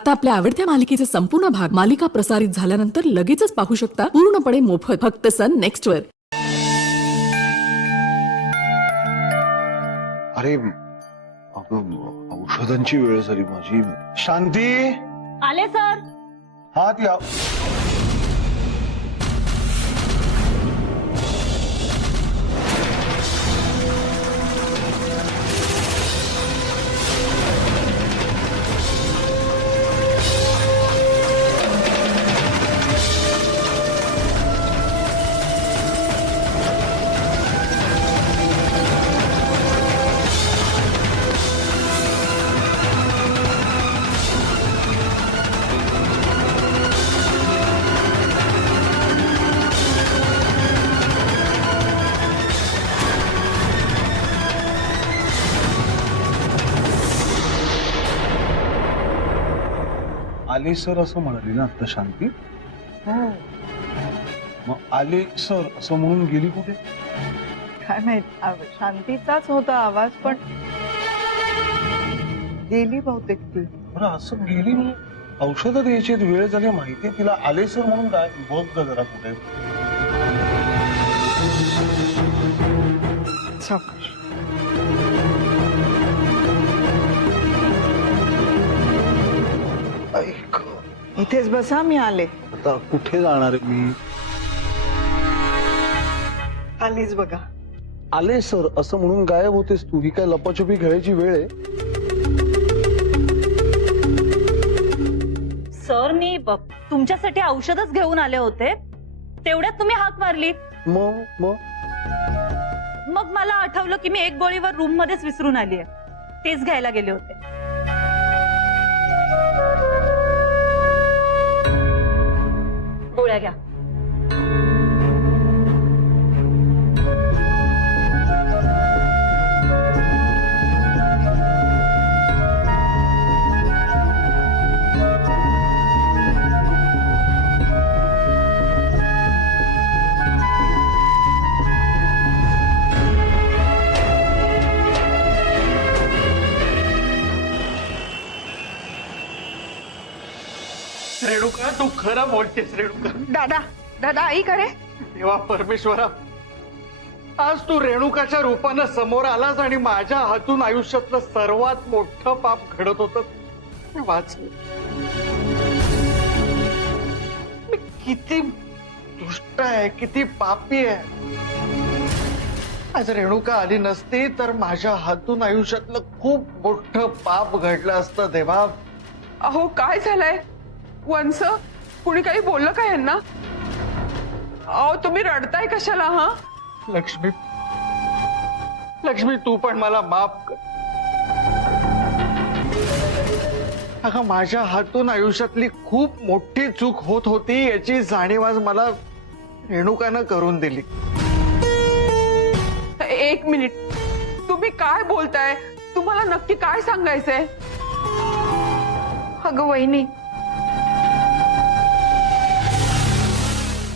आता आपल्या आवडत्या मालिकेचे संपूर्ण भाग मालिका प्रसारित झाल्यानंतर लगेचच पाहू शकता पूर्णपणे मोफत फक्त सन नेक्स्ट वर। अरे अगं औषधांची वेळ झाली माझी। शांती आले सर। हात या। आले सर असं म्हणाली ना आता शांती? मग आले सर असं म्हणून गेली कुठे? काय माहित, शांतीचाच होता आवाज, पण गेली बहुतेक ती। बरं असं गेली म्हणून औषधं द्यायची वेळ झाली माहिती तिला। आले सर म्हणून काय बघ ग जरा कुठे। सावकाश। ऐक इथेच बसा, मी आले। आता कुठे जाणार आहे मी? आलीच बघा। आले सर असं म्हणून गायब होतेस तू? ही काय लपाछपी खेळायची वेळ आहे? सर मी तुमच्यासाठी औषधच घेऊन आले होते, तेवढ्यात तुम्ही हाक मारली। मग मग मग मला आठवलं की मी एक गोळीवर रूम मध्येच विसरून आली आहे, तेच घ्यायला गेले होते। गोळ्या घ्या। रेणुका तू खरं बोलतेस रेणुका। दादा दादा आई करे। देवा परमेश्वरा, आज तू रेणुकाच्या रूपानं समोर आलास आणि माझ्या हातून आयुष्यातलं सर्वात मोठं पाप घडत होतं ते वाचलं। मी किती दुष्ट आहे, किती पापी आहे। आज रेणुका आली नसती तर माझ्या हातून आयुष्यातलं खूप मोठं पाप घडलं असतं देवा। अहो काय झालंय वंस? कुणी काही बोललं का यांना? अहो तुम्ही रडताय कशाला? हा लक्ष्मी, लक्ष्मी तू पण मला माफ कर। अगं माझ्या हातून आयुष्यातली खूप मोठी चूक होत होती याची जाणीव आज मला रेणुकानं करून दिली। एक मिनिट, तुम्ही काय बोलताय? तुम्हाला नक्की काय सांगायचंय? अगं वहिनी,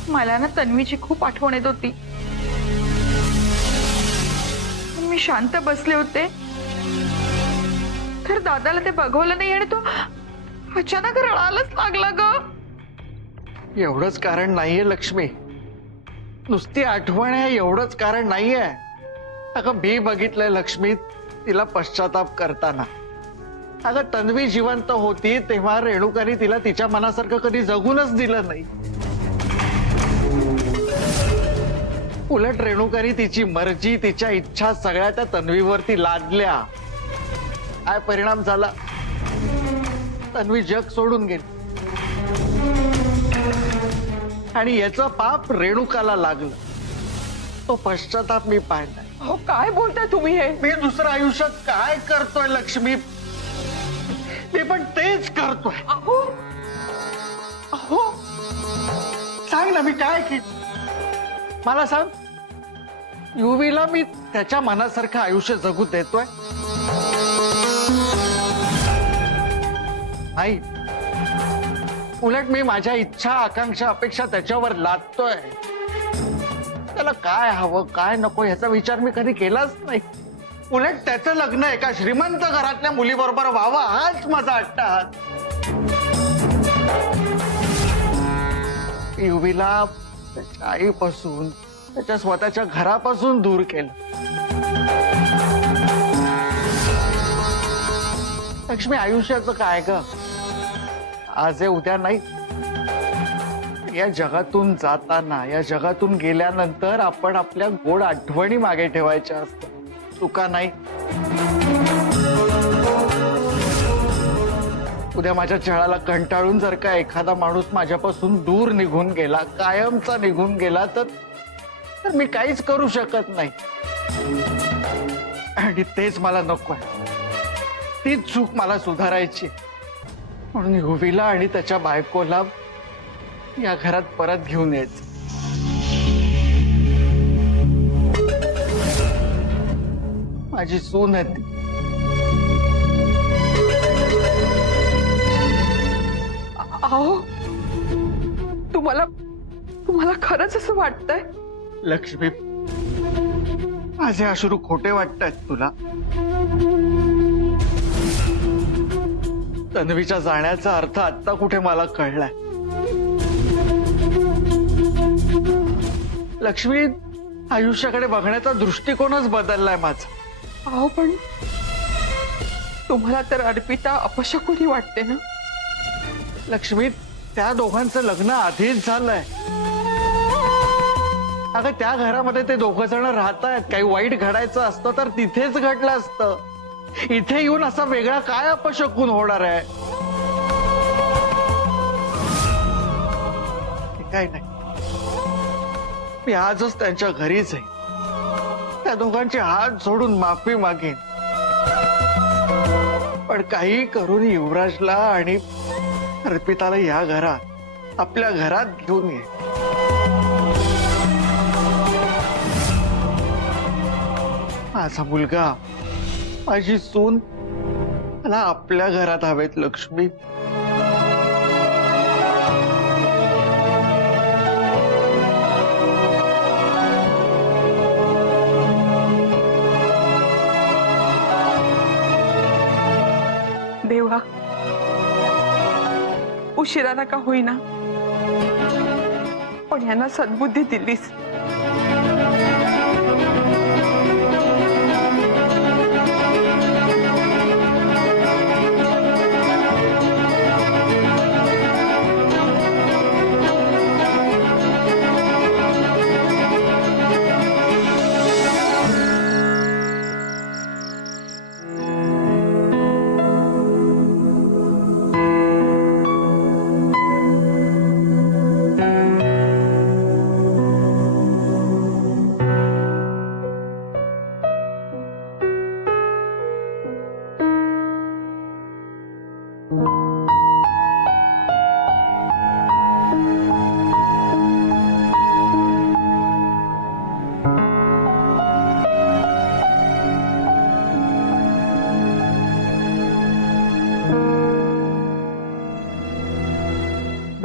मला ना तन्वीची खूप आठवण येत होती। मी शांत बसले होते तर दादाला ते बघवलं नाही आणि तो अचानक रडायलाच लागला ग। एवढंच कारण नाहीये लक्ष्मी, नुसती आठवण आहे एवढंच कारण नाहीये। अगं मी बघितलंय लक्ष्मी तिला पश्चाताप करताना। अगं तन्वी जिवंत होती तेव्हा रेणुकाने तिला तिच्या मनासारखं कधी जगूनच दिलं नाही। उलट रेणुकाने तिची मर्जी, तिच्या इच्छा सगळ्या त्या तन्वीवरती लादल्या। काय परिणाम झाला? तन्वी जग सोडून गेली आणि याचं पाप रेणुकाला लागलं। तो पश्चाताप मी पाहिलाय। अहो काय बोलताय तुम्ही हे? मी दुसरं आयुष्यात काय करतोय लक्ष्मी? मी पण तेच करतोय। अहो अहो सांग ना मी काय केलं? मला सांग, युवीला मी त्याच्या मनासारखं आयुष्य जगू देतोय? नाही, उलट मी माझ्या इच्छा, आकांक्षा, अपेक्षा त्याच्यावर लादतोय। त्याला काय हवं काय नको याचा विचार मी कधी केलाच नाही। उलट त्याचं लग्न एका श्रीमंत घरातल्या मुलीबरोबर व्हावं हाच माझा अट्टाहास। युवीला त्याच्या आईपासून, त्याच्या स्वतःच्या घरापासून दूर केलं. लक्ष्मी, आयुष्याचं काय ग? आज आहे उद्या नाही. या जगातून जाताना, या जगातून गेल्यानंतर आपण आपल्या गोड आठवणी मागे ठेवायच्या असतात, चुका नाही. उद्या माझ्या छळाला कंटाळून जर का एखादा माणूस माझ्यापासून दूर निघून गेला, कायमचा निघून गेला, तर मी काहीच करू शकत नाही. आणि तेच मला नकोय. तीच चूक मला सुधारायची. म्हणून युवीला आणि त्याच्या बायकोला या घरात परत घेऊन यायचं. माझी सून आहे ती. अहो, तुम्हाला खरंच असं वाटतंय? लक्ष्मी, माझे अश्रू खोटे वाटतायत तुला? तन्वीच्या जाण्याचा अर्थ आता कुठे मला कळलाय. लक्ष्मी, आयुष्याकडे बघण्याचा दृष्टिकोनच बदललाय माझा. अहो, पण तुम्हाला तर अर्पिता अपशकुनी वाटते ना? लक्ष्मी, त्या दोघांचं लग्न आधीच झालंय. अगं, त्या घरामध्ये ते दोघं जण राहतायत. काही वाईट घडायचं असतं तर तिथेच घडलं असतं. इथे येऊन असा वेगळा काय अपशकुन होणार आहे? काय नाही, मी आजच त्यांच्या घरी जाईन. त्या दोघांचे हात जोडून माफी मागेन. पण काही करून युवराजला आणि अर्पिताला या घरात, आपल्या घरात घेऊन ये. माझा मुलगा, माझी सून मला आपल्या घरात हवेत. लक्ष्मी, देवा, उशिरा नका होईना, पण यांना सद्बुद्धी दिलीस.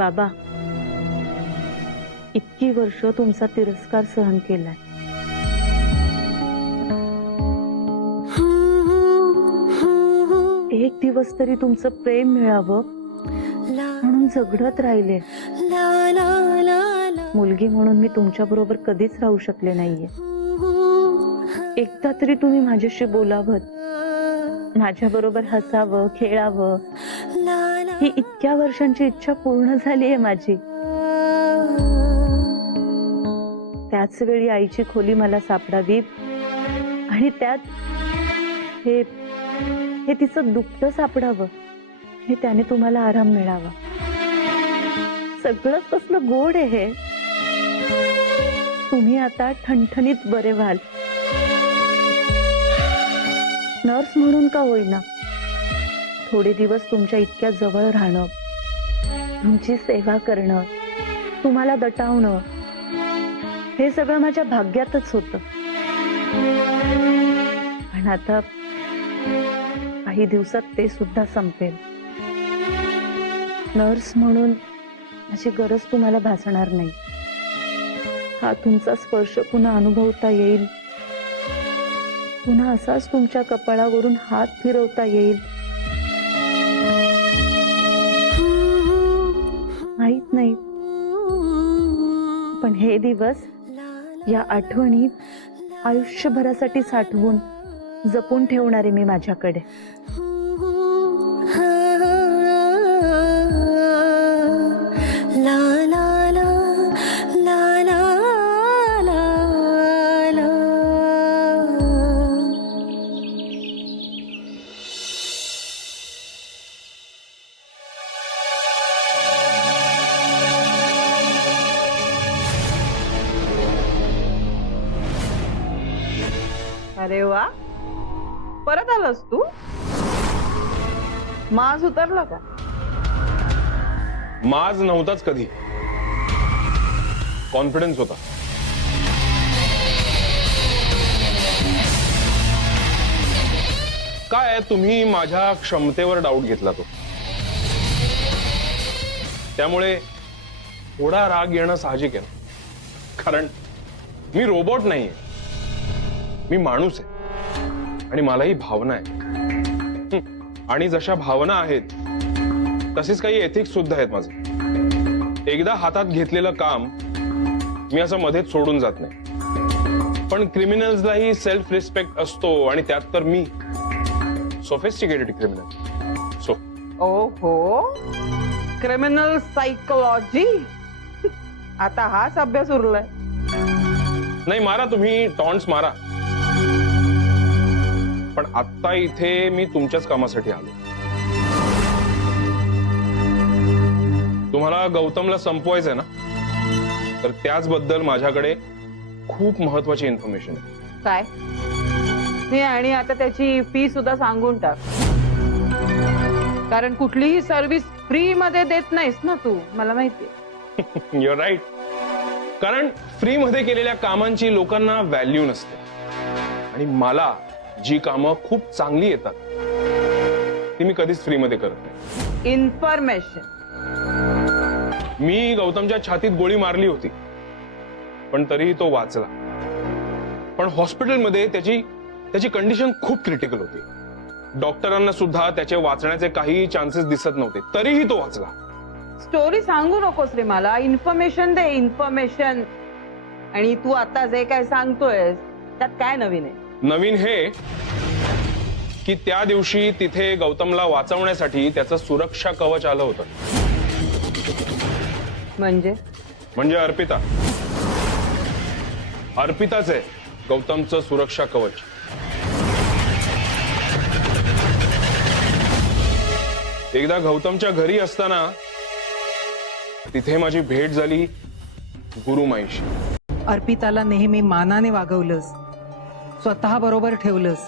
बाबा, इतकी वर्ष तुमचा तिरस्कार सहन केलाय. एक दिवस तरी तुमचं प्रेम मिळावं म्हणून झगडत राहिले. मुलगी म्हणून मी तुमच्या बरोबर कधीच राहू शकले नाहीये. एकदा तरी तुम्ही माझ्याशी बोलावं, माझ्या बरोबर हसावं, खेळावं. ही इतक्या वर्षांची इच्छा पूर्ण झाली आहे माझी. त्याच वेळी आईची खोली मला सापडावी आणि त्यात हे तिचं दुःख सापडावं आणि त्याने तुम्हाला आराम मिळावा. सगळंच कसलं गोड आहे हे. तुम्ही आता ठणठणीत बरे व्हाल. नर्स म्हणून का होईना थोडे दिवस तुमच्या इतक्या जवळ राहणं, तुमची सेवा करणं, तुम्हाला दटावणं, हे सगळं माझ्या भाग्यातच होतं. पण आता काही दिवसात ते सुद्धा संपेल. नर्स म्हणून माझी गरज तुम्हाला भासणार नाही. हा तुमचा स्पर्श पुन्हा अनुभवता येईल. पुन्हा असाच तुमच्या कपाळावरून हात फिरवता येईल. माहित नाही पण हे दिवस या आठवणी आयुष्यभरासाठी साठवून जपून ठेवणार आहे मी माझ्याकडे. अरे वा, परत आलास तू? माज उतरला का? माज नव्हताच कधी, कॉन्फिडन्स होता. काय तुम्ही माझ्या क्षमतेवर डाऊट घेतला तो, त्यामुळे थोडा राग येणं साहजिक आहे ना. कारण मी रोबोट नाहीये, मी माणूस आहे आणि मलाही भावना आहे. आणि जशा भावना आहेत तसेच काही एथिक्स सुद्धा आहेत माझे. एकदा हातात घेतलेलं काम मी असं मध्येच सोडून जात नाही. पण क्रिमिनल्सलाही सेल्फ रिस्पेक्ट असतो आणि त्यात तर मी सोफिस्टिकेटेड क्रिमिनल. सो ओ हो, क्रिमिनल सायकोलॉजी. आता हाच अभ्यास उरलाय. नाही, मारा तुम्ही टॉन्ट्स मारा, पण आत्ता इथे मी तुमच्याच कामासाठी आलो. तुम्हाला गौतमला संपवायचंय ना, तर त्याचबद्दल माझ्याकडे खूप महत्वाची इन्फॉर्मेशन आहे. काय? हे आणि आता त्याची फी सुद्धा सांगून टाक, कारण कुठलीही सर्व्हिस फ्री मध्ये देत नाहीस ना तू, मला माहितीये. Your right. कारण फ्री मध्ये केलेल्या कामांची लोकांना व्हॅल्यू नसते आणि मला जी कामं खूप चांगली येतात ती मी कधीच फ्री मध्ये करत नाही. इन्फॉर्मेशन. मी गौतमच्या छातीत गोळी मारली होती, पण तरीही तो वाचला. पण हॉस्पिटलमध्ये त्याची कंडिशन खूप क्रिटिकल होती. डॉक्टरांना सुद्धा त्याचे वाचण्याचे काही चान्सेस दिसत नव्हते, तरीही तो वाचला. स्टोरी सांगू नकोस रे मला, इन्फॉर्मेशन दे, इन्फॉर्मेशन. आणि तू आता जे काय सांगतोयस त्यात काय नवीन आहे? नवीन हे की त्या दिवशी तिथे गौतमला वाचवण्यासाठी त्याचं सुरक्षा कवच आलं होतं. म्हणजे अर्पिताच आहे गौतमचं सुरक्षा कवच. एकदा गौतमच्या घरी असताना तिथे माझी भेट झाली गुरुमाईशी. अर्पिताला नेहमी मानाने वागवलंस, स्वतः बरोबर ठेवलंस,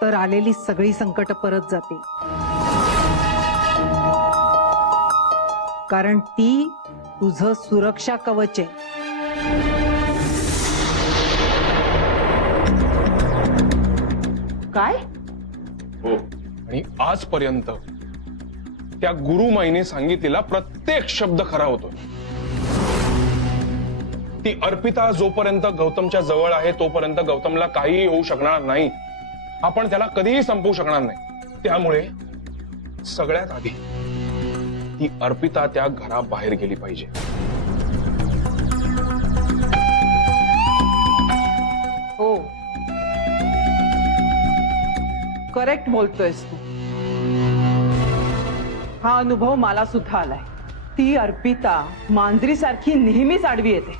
तर आलेली सगळी संकट परत जाते. कारण ती तुझं सुरक्षा कवच आहे. काय? हो, आणि आजपर्यंत त्या गुरुमाईने सांगितलेला प्रत्येक शब्द खरा होतो. ती अर्पिता जोपर्यंत गौतमच्या जवळ आहे तोपर्यंत गौतमला काहीही होऊ शकणार नाही. आपण त्याला कधीही संपवू शकणार नाही. त्यामुळे सगळ्यात आधी ती अर्पिता त्या घराबाहेर गेली पाहिजे. हो, करेक्ट बोलतोयस तू. हा अनुभव मला सुद्धा आलाय. ती अर्पिता मांजरीसारखी नेहमीच आडवी येते.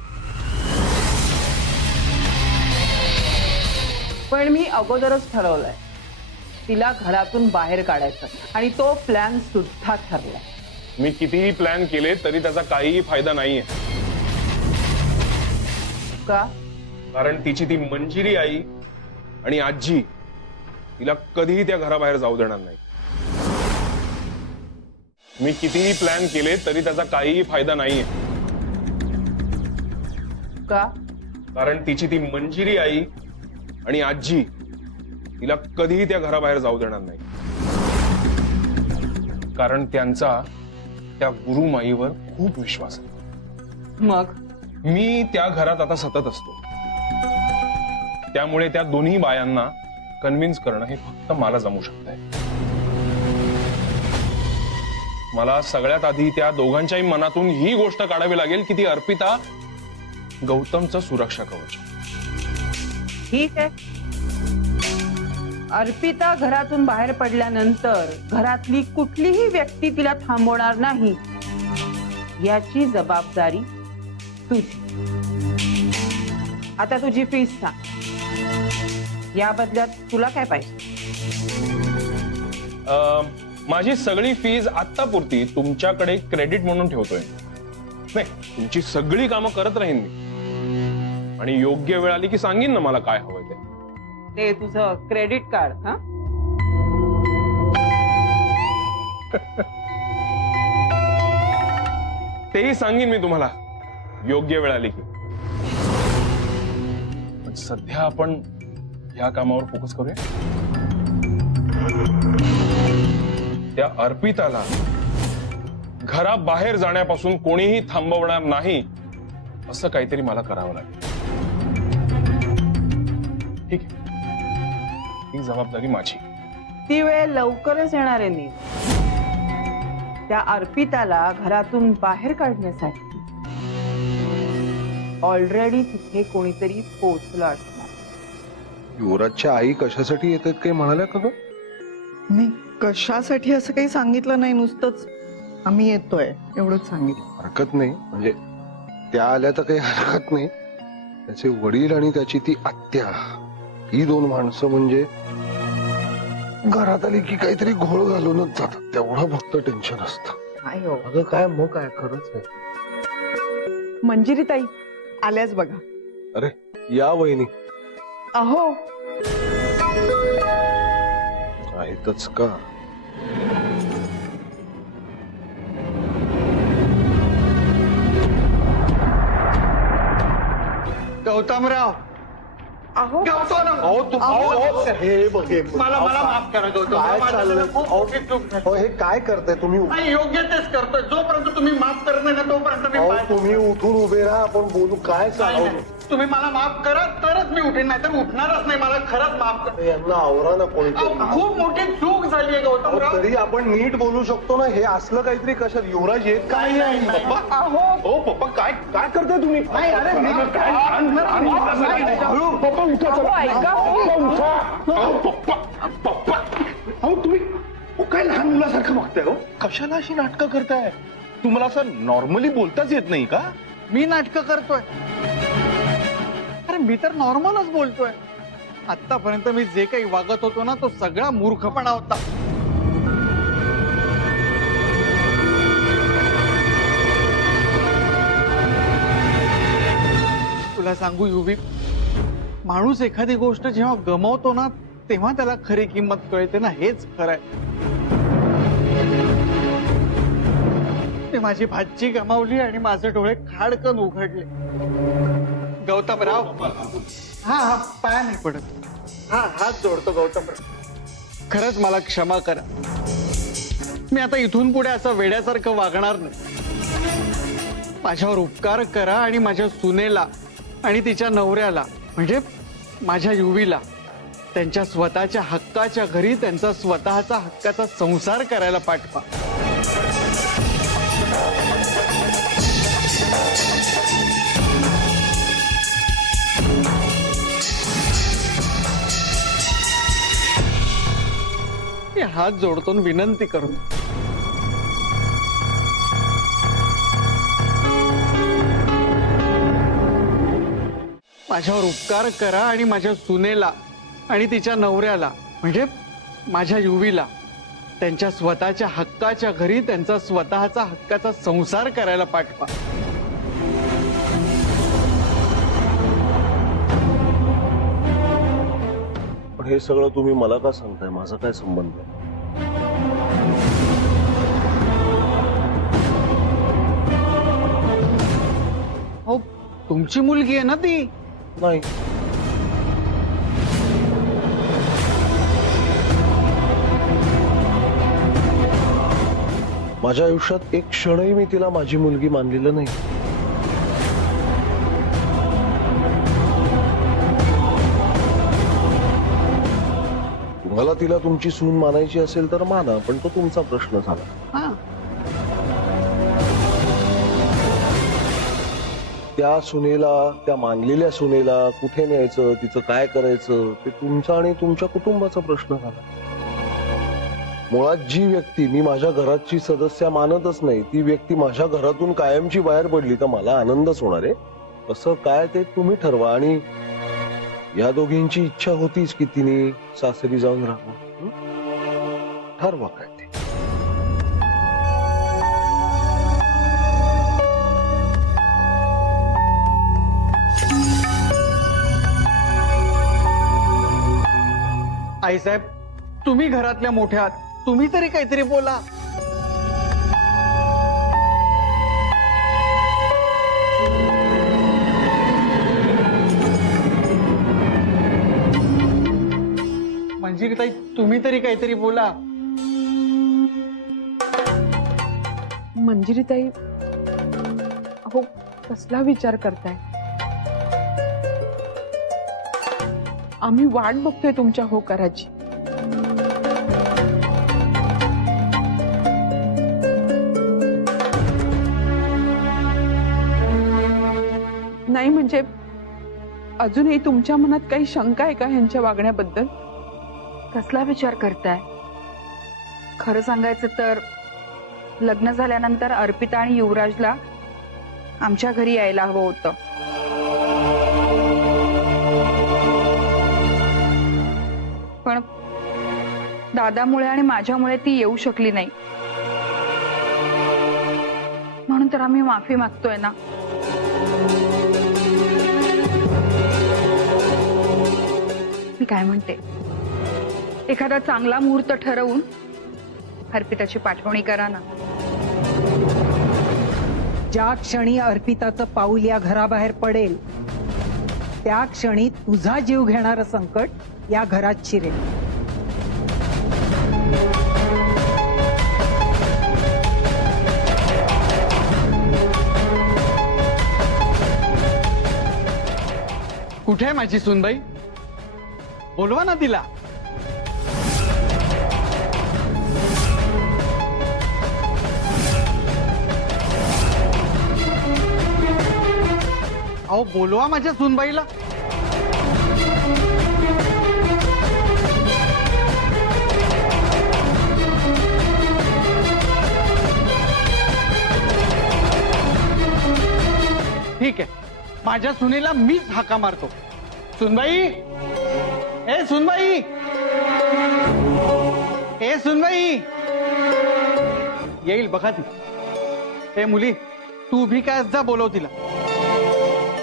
पण मी अगोदरच ठरवलंय तिला घरातून बाहेर काढायचं, आणि तो प्लॅन सुद्धा ठरलाय. मी कितीही प्लॅन केले तरी त्याचा काहीही फायदा नाहीये. का? कारण तिची ती मंजिरी आई आणि आजी तिला कधीही त्या घराबाहेर जाऊ देणार नाही. मी कितीही प्लॅन केले तरी त्याचा काहीही फायदा नाहीये. का? कारण तिची ती मंजिरी आई आणि आजी तिला कधीही त्या घराबाहेर जाऊ देणार नाही. कारण त्यांचा त्या गुरुमाईवर खूप विश्वास आहे. मग मी त्या घरात आता सतत असतो, त्यामुळे त्या दोन्ही बायांना कन्व्हिन्स करणं हे फक्त मला जमू शकतंय. मला सगळ्यात आधी त्या दोघांच्याही मनातून ही गोष्ट काढावी लागेल की ती अर्पिता गौतमचं सुरक्षा कवच. ठीक आहे. अर्पिता घरातून बाहेर पडल्यानंतर घरातली कुठलीही व्यक्ती तिला थांबवणार नाही याची जबाबदारी तुझी. आता तुझी फीस सांग. या बदल्यात तुला काय पाहिजे? माझी सगळी फीज आत्तापुरती तुमच्याकडे क्रेडिट म्हणून ठेवतोय. नाही, तुमची सगळी कामं करत राहीन मी आणि योग्य वेळ आली की सांगीन ना मला काय हवंय ते. ते तुझं क्रेडिट कार्ड. हा, तेही सांगीन मी तुम्हाला योग्य वेळ आली की. पण सध्या आपण या कामावर फोकस करूया. त्या अर्पिताला घराबाहेर जाण्यापासून कोणीही थांबवणार नाही असं काहीतरी मला करावं लागेल. ठीक आहे, ही जबाबदारी माझी. ती वेळ लवकरच येणार आहे. नी त्या अर्पिताला घरातून बाहेर काढण्यासाठी ऑलरेडी तिथे कोणीतरी पोहोचलं असणार. युवराजच्या आई कशासाठी येतात काही म्हणाल्या का ग? नाही, कशासाठी असं काही सांगितलं नाही, नुसतंच आम्ही येतोय एवढंच सांगितलं. हरकत नाही, म्हणजे त्या आल्या तर काही हरकत नाही. त्याचे वडील आणि त्याची ती आत्या, ही दोन माणसं म्हणजे घरात आली की काहीतरी घोळ घालूनच जातात. तेवढं फक्त टेन्शन असतं. काय हो, अगं काय मग काय खरंच आहे. मंजिरी ताई आल्याच बघा. अरे या वहिनी. अहो, आहेतच का? गौतमराव, अहो, हे बघे मला माफ करा गौतमराव. काय माझ्याकडनं चाललंय? खूप मोठी चूक झाली. अहो, हे काय करताय तुम्ही? नाही, योग्य तेच करतोय. जोपर्यंत तुम्ही माफ करत नाही ना तोपर्यंत मी अहो, पाय- तुम्ही उठून उभे राहा, आपण बोलू. काय नाही, चालू? नाही. तुम्ही मला माफ करा तरच मी उठेन, नाही तर उठणारच नाही. मला खरंच माफ करा. यांना आवरा ना अहो, कोणीतरी. खूप मोठी चूक झाली आहे अहो, गौतमराव. तरी आपण नीट बोलू शकतो ना. हे असलं काहीतरी कशात? युवराज येत काय नाही, नाही. नाही. पप्पा, अहो, हो पप्पा, काय काय करताय तुम्ही? नाही, अरे, मी काय- हळू, पप्पा उठा चला. ऐका, हो. पप्पा उठा. अहो, पप्पा पप्पा अहो तुम्ही काय लहान मुलासारखं बघताय हो? कशाला अशी नाटकं करताय? तुम्हाला असं नॉर्मली बोलताच येत नाही का? मी नाटकं करतोय? अरे मी तर नॉर्मलच बोलतोय. आतापर्यंत मी जे काही वागत होतो ना तो सगळा मूर्खपणा होता. तुला सांगू युवी, माणूस एखादी गोष्ट जेव्हा गमावतो ना तेव्हा त्याला खरी किंमत कळते ना. हेच खरंय. ते माझी भाची गमावली आणि माझे डोळे खाडकन उघडले. गौतमराव, हा पाया नाही पडत. हा हात जोडतो गौतमराव. खरंच मला क्षमा करा. मी आता इथून पुढे असं वेड्यासारखं वागणार नाही. माझ्यावर उपकार करा आणि माझ्या सुनेला आणि तिच्या नवऱ्याला म्हणजे माझ्या युवीला त्यांच्या स्वतःच्या हक्काच्या घरी त्यांचा स्वतःचा हक्काचा संसार करायला पाठवा. मी हात जोडतो आणि विनंती करतो. माझ्यावर उपकार करा आणि माझ्या सुनेला आणि तिच्या नवऱ्याला म्हणजे माझ्या युवीला त्यांच्या स्वतःच्या हक्काच्या घरी त्यांचा स्वतःचा हक्काचा संसार करायला पाठवा. पण हे सगळं तुम्ही मला का सांगताय? माझा काय संबंध आहे? हो, तुमची मुलगी आहे ना ती. नाही. माझ्या आयुष्यात एक क्षणही मी तिला माझी मुलगी मानलेलं नाही. तुम्हाला तिला तुमची सून मानायची असेल तर माना, पण तो तुमचा प्रश्न झाला. हा, त्या सुनेला, त्या मानलेल्या सुनेला कुठे न्यायचं, तिचं काय करायचं, ते तुमचा आणि तुमच्या कुटुंबाचा प्रश्न झाला. मुळात जी व्यक्ती मी माझ्या घराची सदस्य मानतच नाही, ती व्यक्ती माझ्या घरातून कायमची बाहेर पडली तर मला आनंदच होणार आहे. कसं काय ते तुम्ही ठरवा. आणि या दोघींची इच्छा होतीच की तिने सासरी जाऊन राहावं. ठरवा काय ते. आईसाहेब, तुम्ही घरातल्या मोठ्या आहात, तुम्ही तरी काहीतरी बोला. मंजिरीताई, तुम्ही तरी काहीतरी बोला. मंजिरीताई, अहो कसला विचार करताय? आम्ही वाट बघतोय तुमच्या होकाराची. नाही म्हणजे अजूनही तुमच्या मनात काही शंका आहे का ह्यांच्या वागण्याबद्दल? कसला विचार करताय? खरं सांगायचं तर लग्न झाल्यानंतर अर्पिता आणि युवराजला आमच्या घरी यायला हवं होतं. पण दादामुळे आणि माझ्यामुळे ती येऊ शकली नाही. म्हणून तर आम्ही माफी मागतोय ना. मी काय म्हणते, एखादा चांगला मुहूर्त ठरवून अर्पिताची पाठवणी करा ना. ज्या क्षणी अर्पिताचं पाऊल या घराबाहेर पडेल त्या क्षणी तुझा जीव घेणारं संकट या घरात शिरेल. कुठे आहे माझी सुनबाई? बोलवा ना तिला. अहो बोलवा माझ्या सुनबाईला. ठीक आहे, माझ्या सुनेला मीच हाका मारतो. सुनबाई, ए सुनबाई, ए सुनबाई, येईल बघा ती. ए मुली, तू उभी काय जा, बोलव तिला.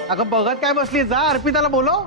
अगं बघत काय बसली, जा अर्पिताला बोलव.